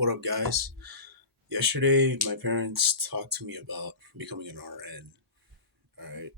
What up, guys? Yesterday, my parents talked to me about becoming an RN. All right.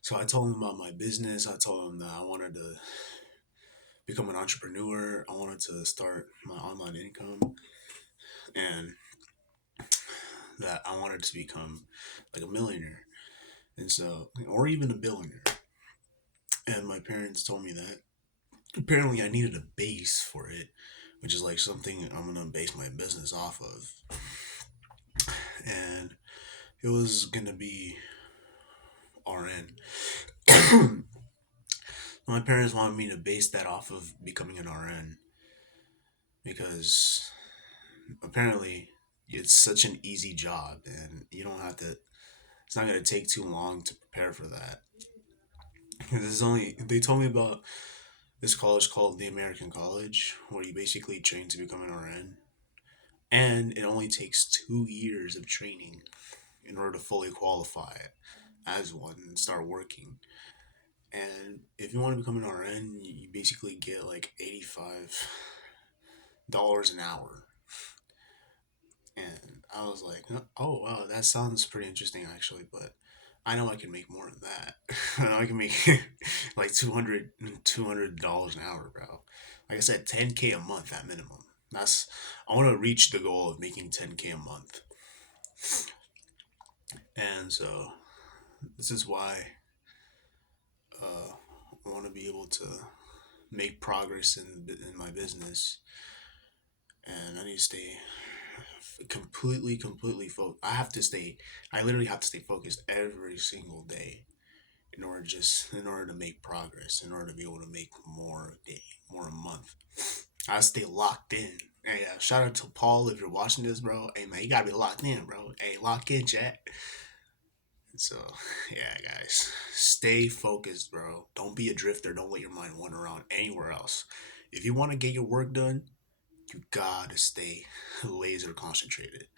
So I told them about my business. I told them that I wanted to become an entrepreneur. I wanted to start my online income and that I wanted to become like a millionaire. And so, or even a billionaire. And my parents told me that apparently I needed a base for it, which is like something I'm going to base my business off of. And it was going to be RN. My parents wanted me to base that off of becoming an RN because apparently it's such an easy job and you don't have to, it's not going to take too long to prepare for that. This is only, they told me about this college called the American College where you basically train to become an RN. And it only takes 2 years of training in order to fully qualify as one and start working. And if you want to become an RN, you basically get like $85 an hour. And I was like, oh wow, that sounds pretty interesting actually, but I know I can make more than that. I can make like $200 an hour, bro. Like I said, 10K a month at minimum. That's I want to reach the goal of making 10K a month. And so this is why I want to be able to make progress in my business, and I need to stay completely focused. I literally have to stay focused every single day in order to make progress, in order to be able to make more a day, more a month. I stay locked in. Hey, shout out to Paul if you're watching this, bro. Hey man, you gotta be locked in, bro. Hey, lock in, chat. So, yeah, guys, stay focused, bro. Don't be a drifter. Don't let your mind wander around anywhere else. If you want to get your work done, you gotta stay laser concentrated.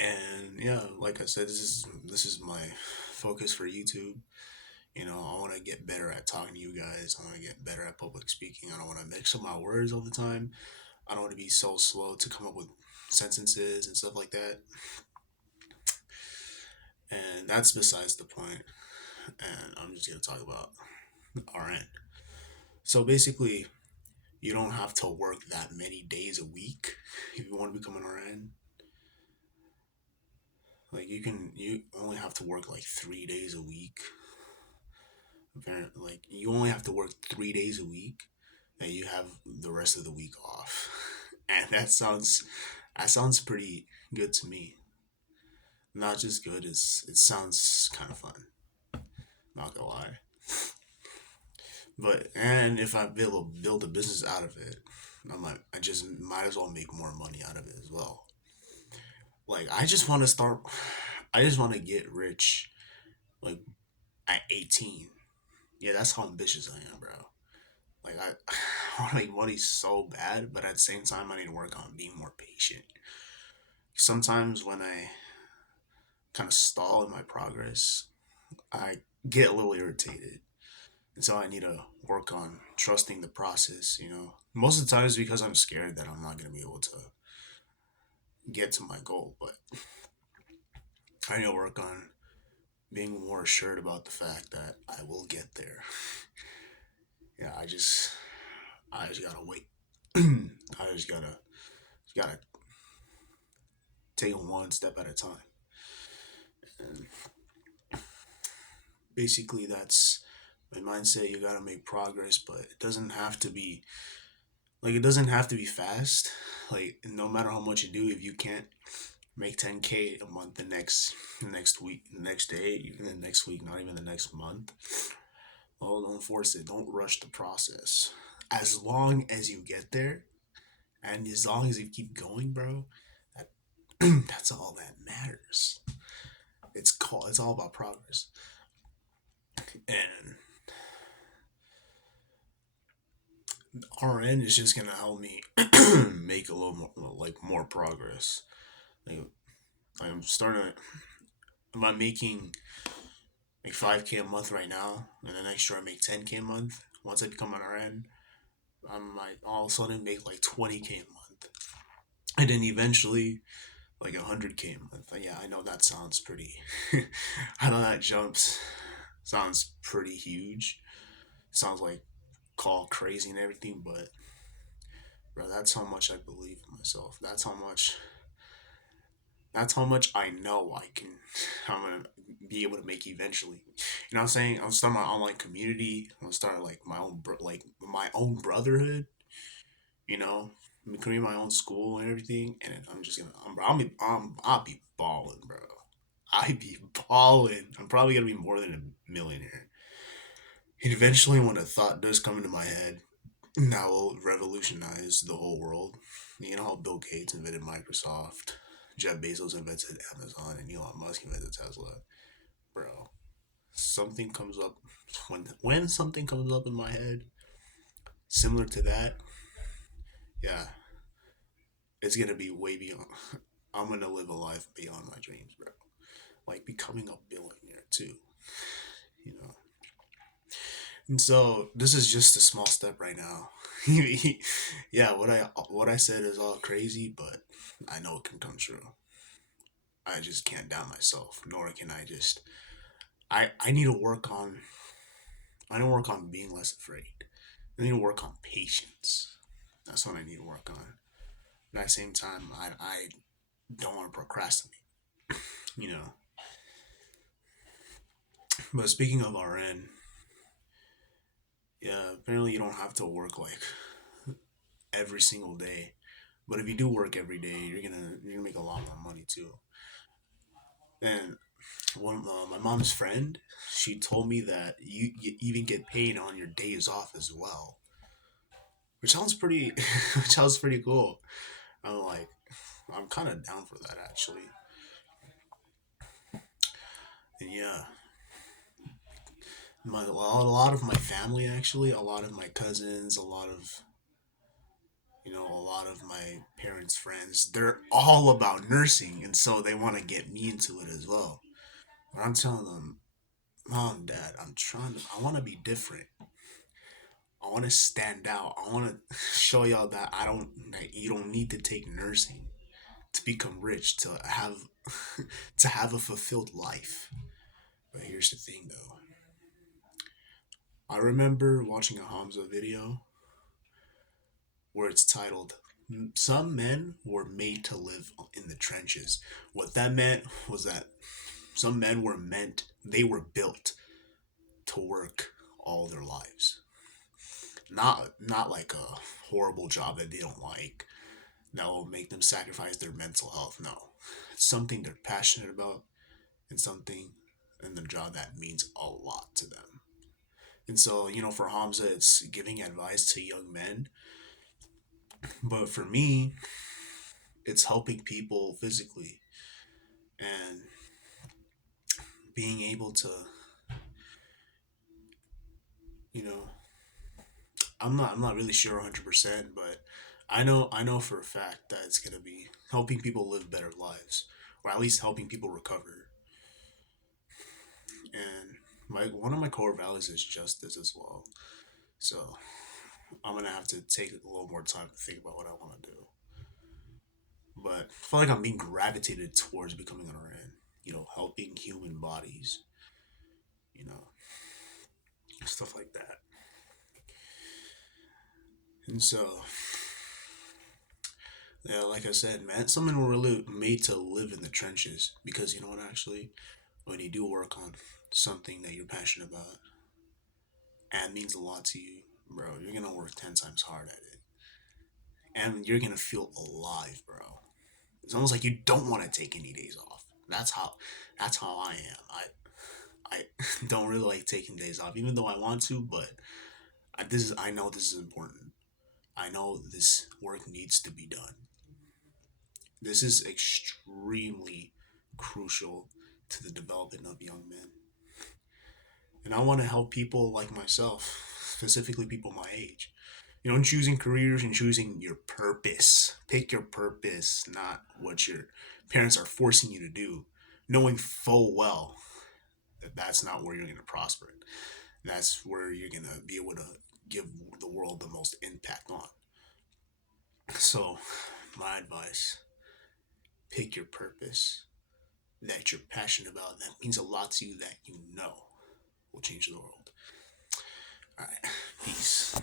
And yeah, like I said, this is my focus for YouTube. I want to get better at talking to you guys. I want to get better at public speaking. I don't want to mix up my words all the time. I don't want to be so slow to come up with sentences and stuff like that. And that's besides the point. And I'm just gonna talk about RN. So basically, you don't have to work that many days a week if you want to become an RN. Like you only have to work like 3 days a week. Apparently, like you only have to work 3 days a week, and you have the rest of the week off. And that sounds pretty good to me. Not just good, it sounds kind of fun. Not gonna lie. But and if I be able to build a business out of it, I just might as well make more money out of it as well. Like I just want to start. I just want to get rich like at 18. Yeah, that's how ambitious I am, bro. Like I want to make money so bad, but at the same time, I need to work on being more patient. Sometimes when I kind of stall in my progress, I get a little irritated. And so I need to work on trusting the process, Most of the times because I'm scared that I'm not going to be able to get to my goal, but I need to work on being more assured about the fact that I will get there. Yeah, I just gotta wait. I just gotta take it one step at a time. And basically, that's my mindset. You gotta make progress, but it doesn't have to be fast. Like no matter how much you do, if you can't make 10K a month the next week, the next day, even the next week, not even the next month, well, don't force it. Don't rush the process. As long as you get there, and as long as you keep going, bro, that, that's all that matters. It's all about progress. And RN is just gonna help me make a little more like more progress. Like, I'm starting. If I'm making like 5K a month right now, and then next year I make 10K a month. Once I become an RN, I'm like all of a sudden make like 20K a month, and then eventually like 100K a month. Yeah, I know that sounds pretty. I know that jumps sounds pretty huge. Sounds like call crazy and everything, but bro, that's how much I believe in myself. That's how much I know I can. I'm gonna be able to make eventually. You know what I'm saying? I'm starting my online community. I'm starting like my own brotherhood. You know, I'm creating my own school and everything, and I'm just gonna. I'll be balling, bro. I be balling. I'm probably gonna be more than a millionaire. And eventually, when a thought does come into my head, that will revolutionize the whole world. You know how Bill Gates invented Microsoft, Jeff Bezos invented Amazon, and Elon Musk invented Tesla. Bro, something comes up when something comes up in my head similar to that. Yeah, it's gonna be way beyond. I'm gonna live a life beyond my dreams, bro. Like becoming a billionaire too. You know. And so this is just a small step right now. Yeah, what I said is all crazy, but I know it can come true. I just can't doubt myself, nor can I just. I need to work on. I need to work on being less afraid. I need to work on patience. That's what I need to work on. But at the same time, I don't want to procrastinate. You know. But speaking of RN, yeah, apparently you don't have to work like every single day. But if you do work every day, you're gonna make a lot more money too. And my mom's friend, she told me that you even get paid on your days off as well, which sounds pretty, which sounds pretty cool. I'm like, I'm kind of down for that actually. And yeah, a lot of my family actually, a lot of my cousins, a lot of my parents' friends, they're all about nursing, and so they want to get me into it as well. But I'm telling them, Mom, Dad, I want to be different. I want to stand out. I want to show y'all that that you don't need to take nursing to become rich, to have, to have a fulfilled life. But here's the thing though. I remember watching a Hamza video where it's titled, Some Men Were Made to Live in the Trenches. What that meant was that some men they were built to work all their lives. Not like a horrible job that they don't like that will make them sacrifice their mental health. No. It's something they're passionate about and something in the job that means a lot to them. And so, for Hamza, it's giving advice to young men. But for me, it's helping people physically and being able to, you know, I'm not really sure 100%, but I know for a fact that it's gonna be helping people live better lives, or at least helping people recover. And my one of my core values is justice as well. So I'm gonna have to take a little more time to think about what I want to do. But I feel like I'm being gravitated towards becoming an RN. Helping human bodies. You know, stuff like that. And so, yeah, like I said, man, some men were really made to live in the trenches because you know what? Actually, when you do work on something that you're passionate about and means a lot to you, bro, you're gonna work 10 times hard at it, and you're gonna feel alive, bro. It's almost like you don't want to take any days off. That's how I am. I don't really like taking days off, even though I want to. But I know this is important. I know this work needs to be done. This is extremely crucial to the development of young men, and I want to help people like myself, specifically people my age. Choosing careers and choosing your purpose. Pick your purpose, not what your parents are forcing you to do, knowing full well that that's not where you're going to prosper. That's where you're going to be able to give the world the most impact on. So, my advice: pick your purpose that you're passionate about, that means a lot to you, that you know will change the world. All right, peace.